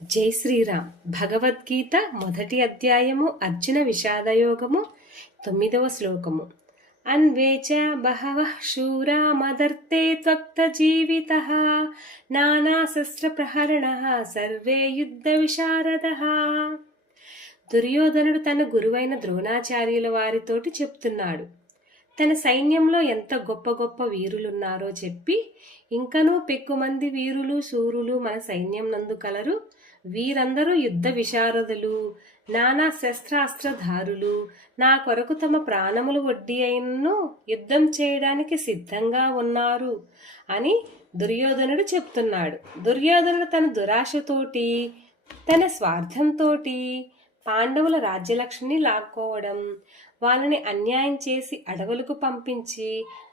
జై శ్రీరామ్. భగవద్గీత మొదటి అధ్యాయము అర్జున విషాదయోగము 9వ శ్లోకము. అన్వేచ బహవః శూరా మదర్తే త్వక్త జీవితః నానాశస్త్ర ప్రహరణః సర్వే యుద్ధ విశారదః. దుర్యోధనుడు తన గురువైన ద్రోణాచార్యుల వారితోటి చెప్తున్నాడు. తన సైన్యంలో ఎంత గొప్ప గొప్ప వీరులున్నారో చెప్పి, ఇంకనూ పెక్కుమంది వీరులు శూరులు మన సైన్యం నందు కలరు. వీరందరూ యుద్ధ విశారదులు, నానా శస్త్రాస్త్రధారులు, నా కొరకు తమ ప్రాణములు వడ్డీ అయినను యుద్ధం చేయడానికి సిద్ధంగా ఉన్నారు అని దుర్యోధనుడు చెప్తున్నాడు. దుర్యోధనుడు తన దురాశతోటి, తన స్వార్థంతోటి పాండవుల రాజ్యలక్ష్మిని లాక్కోవడం, వాళ్ళని అన్యాయం చేసి అడవులకు పంపించి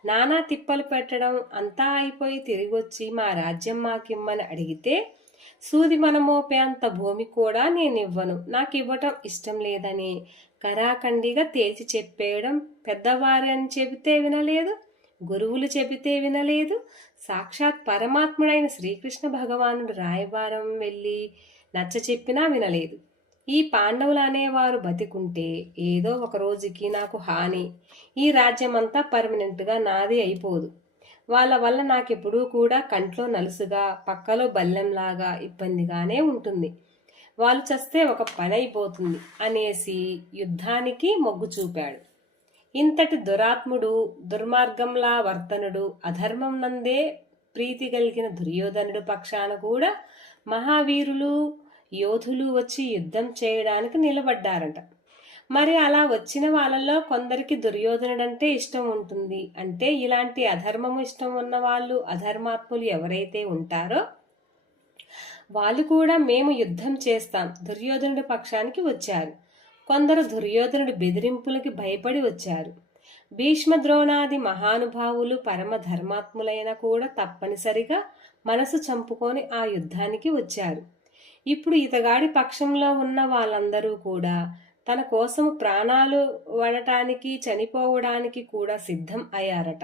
నానా తిప్పలు పెట్టడం అంతా అయిపోయి తిరిగొచ్చి మా రాజ్యం మాకిమ్మని అడిగితే, సూది మనమోపే అంత భూమి కూడా నేనివ్వను, నాకు ఇవ్వటం ఇష్టం లేదని కరాఖండిగా తేల్చి చెప్పేయడం. పెద్దవారు అని చెబితే వినలేదు, గురువులు చెబితే వినలేదు, సాక్షాత్ పరమాత్ముడైన శ్రీకృష్ణ భగవానుడు రాయబారం వెళ్ళి నచ్చ చెప్పినా వినలేదు. ఈ పాండవులు అనేవారు బతికుంటే ఏదో ఒక రోజుకి నాకు హాని, ఈ రాజ్యమంతా పర్మనెంట్గా నాది అయిపోదు. వాళ్ళ వల్ల నాకెప్పుడూ కూడా కంట్లో నలుసుగా, పక్కలో బల్లెంలాగా ఇబ్బందిగానే ఉంటుంది. వాళ్ళు చస్తే ఒక పని అయిపోతుంది అనేసి యుద్ధానికి మొగ్గు చూపాడు. ఇంతటి దురాత్ముడు, దుర్మార్గంలా వర్తనుడు, అధర్మం నందే ప్రీతి కలిగిన దుర్యోధనుడు పక్షాన కూడా మహావీరులు యోధులు వచ్చి యుద్ధం చేయడానికి నిలబడ్డారట. మరి అలా వచ్చిన వాళ్ళలో కొందరికి దుర్యోధనుడంటే ఇష్టం ఉంటుంది. అంటే ఇలాంటి అధర్మము ఇష్టం ఉన్న వాళ్ళు, అధర్మాత్ములు ఎవరైతే ఉంటారో వాళ్ళు కూడా మేము యుద్ధం చేస్తాం దుర్యోధనుడి పక్షానికి వచ్చారు. కొందరు దుర్యోధనుడి బెదిరింపులకి భయపడి వచ్చారు. భీష్మ ద్రోణాది మహానుభావులు పరమ ధర్మాత్ములైన కూడా తప్పనిసరిగా మనసు చంపుకొని ఆ యుద్ధానికి వచ్చారు. ఇప్పుడు ఇతగాడి పక్షంలో ఉన్న వాళ్ళందరూ కూడా తన కోసము ప్రాణాలు వడటానికి, చనిపోవడానికి కూడా సిద్ధం అయ్యారట.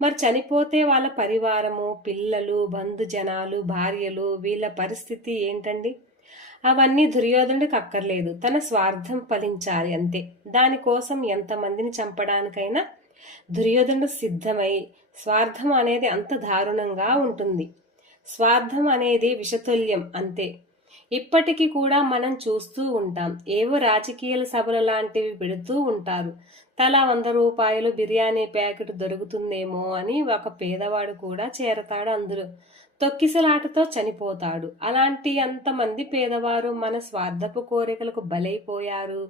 మరి చనిపోతే వాళ్ళ పరివారము, పిల్లలు, బంధుజనాలు, భార్యలు, వీళ్ళ పరిస్థితి ఏంటండి? అవన్నీ దుర్యోధనుడికి అక్కర్లేదు. తన స్వార్థం ఫలించాలి అంతే. దానికోసం ఎంతమందిని చంపడానికైనా దుర్యోధనుడు సిద్ధమై, స్వార్థం అనేది అంత దారుణంగా ఉంటుంది. స్వార్థం అనేది విషతుల్యం అంతే. ఇప్పటికీ కూడా మనం చూస్తూ ఉంటాం. ఏవో రాజకీయ సభలు లాంటివి పెడుతూ ఉంటారు. తలా 100 రూపాయలు బిర్యానీ ప్యాకెట్ దొరుకుతుందేమో అని ఒక పేదవాడు కూడా చేరతాడు అందులో. తొక్కిసలాటతో చనిపోతాడు. అలాంటి అంతమంది పేదవారు మన స్వార్థపు కోరికలకు బలైపోయారు.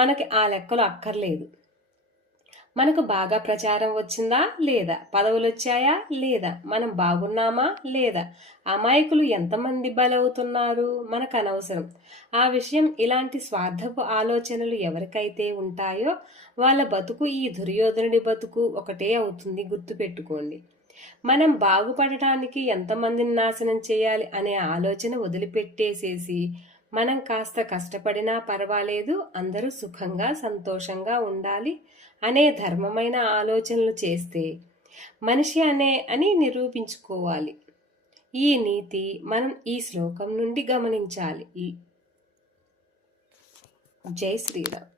మనకి ఆ లెక్కలు అక్కర్లేదు. మనకు బాగా ప్రచారం వచ్చిందా లేదా, పదవులు వచ్చాయా లేదా, మనం బాగున్నామా లేదా, అమాయకులు ఎంతమంది బలవుతున్నారు మనకు అనవసరం. ఆ విషయం ఇలాంటి స్వార్థపు ఆలోచనలు ఎవరికైతే ఉంటాయో వాళ్ళ బతుకు ఈ దుర్యోధనుడి బతుకు ఒకటే అవుతుంది. గుర్తుపెట్టుకోండి. మనం బాగుపడటానికి ఎంతమందిని నాశనం చేయాలి అనే ఆలోచన వదిలిపెట్టేసేసి, మనం కాస్త కష్టపడినా పర్వాలేదు, అందరూ సుఖంగా సంతోషంగా ఉండాలి అనే ధర్మమైన ఆలోచనలు చేస్తే మనిషి అని నిరూపించుకోవాలి. ఈ నీతి మనం ఈ శ్లోకం నుండి గమనించాలి. జై శ్రీరామ్.